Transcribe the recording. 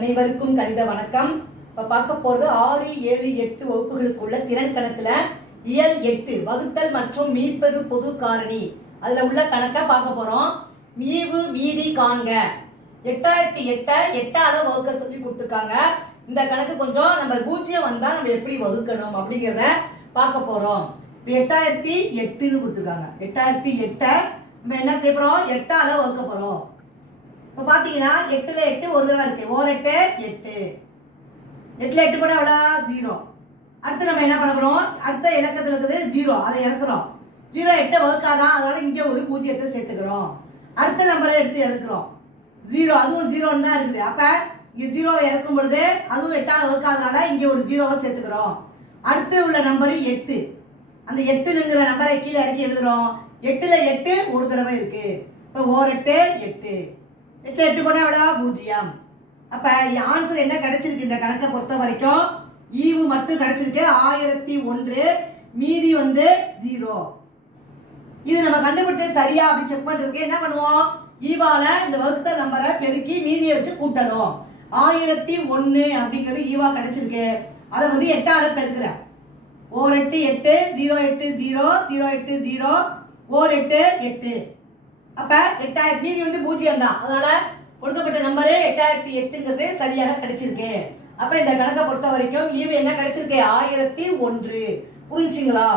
அனைவருக்கும் கணித வணக்கம். இப்போ பார்க்க போகிறது ஆறு ஏழு எட்டு வகுப்புகளுக்குள்ள திறன் கணக்கில் இயல் எட்டு வகுத்தல் மற்றும் மீப்பெரு பொது காரணி. அதில் உள்ள கணக்கை பார்க்க போகிறோம் மீவு மீதி காண்க. எட்டாயிரத்தி எட்டை எட்டால வகுக்க சொல்லி கொடுத்துருக்காங்க. இந்த கணக்கு கொஞ்சம் நம்ம பூஜ்ஜியம் வந்தால் நம்ம எப்படி வகுக்கணும் அப்படிங்கிறத பார்க்க போகிறோம் இப்போ எட்டாயிரத்தி எட்டுன்னு கொடுத்துருக்காங்க. எட்டாயிரத்தி எட்டை நம்ம என்ன செய்ய போகிறோம் எட்டால வகுக்க போகிறோம் இப்போ பார்த்தீங்கன்னா எட்டில் எட்டு ஒரு தடவை இருக்கு. ஓர் எட்டு. எட்டு எட்டில் எட்டு கூட எவ்வளோ ஜீரோ அடுத்து நம்ம என்ன பண்ண போகிறோம் அடுத்த இலக்கத்தில் இருக்குது ஜீரோ அதை இறக்குறோம். ஜீரோ எட்டை வகுக்காதான் அதனால் இங்கே ஒரு பூஜ்ஜியத்தை சேர்த்துக்கிறோம். அடுத்த நம்பரை எடுத்து இறக்குறோம். ஜீரோ அதுவும் ஜீரோன்னு தான் இருக்குது. அப்போ இங்கே ஜீரோவை இறக்கும் பொழுது அதுவும் எட்டால் வகுக்காதனால இங்கே ஒரு ஜீரோவை சேர்த்துக்கிறோம். அடுத்து உள்ள நம்பரு எட்டு. அந்த எட்டுங்கிற நம்பரை கீழே இறக்கி எழுதுகிறோம் எட்டில் எட்டு ஒரு தடவை இருக்குது இப்போ ஓர் எட்டு எட்டு. எட்டு எட்டு போனால் எவ்வளோ பூஜ்ஜியம். அப்போ ஆன்சர் என்ன கிடைச்சிருக்கு? இந்த கணக்கை பொறுத்த வரைக்கும் ஈவு மட்டும் கிடைச்சிருக்கு. ஆயிரத்தி ஒன்று மீதி வந்து ஜீரோ இது நம்ம கண்டுபிடிச்சது சரியா அப்படின்னு செக் பண்ணுறதுக்கு என்ன பண்ணுவோம்? ஈவால இந்த வகுத்த நம்பரை பெருக்கி மீதியை வச்சு கூட்டணும். ஆயிரத்தி ஒன்று அப்படிங்கிறது ஈவா கிடைச்சிருக்கு. அதை வந்து எட்டால பெருக்கிற. ஓர் எட்டு எட்டு ஜீரோ எட்டு ஜீரோ ஜீரோ எட்டு ஜீரோ ஓர் எட்டு எட்டு. அப்போ எட்டாயிரத்தி மீதி வந்து பூஜ்ஜியம் தான் அதனால் கொடுக்கப்பட்ட நம்பரு எட்டாயிரத்தி எட்டுங்கிறது சரியாக கிடைச்சிருக்கு. அப்போ இந்த கணக்கை பொறுத்த வரைக்கும் ஈவு என்ன கிடைச்சிருக்கு? ஆயிரத்தி ஒன்று. புரிஞ்சுங்களா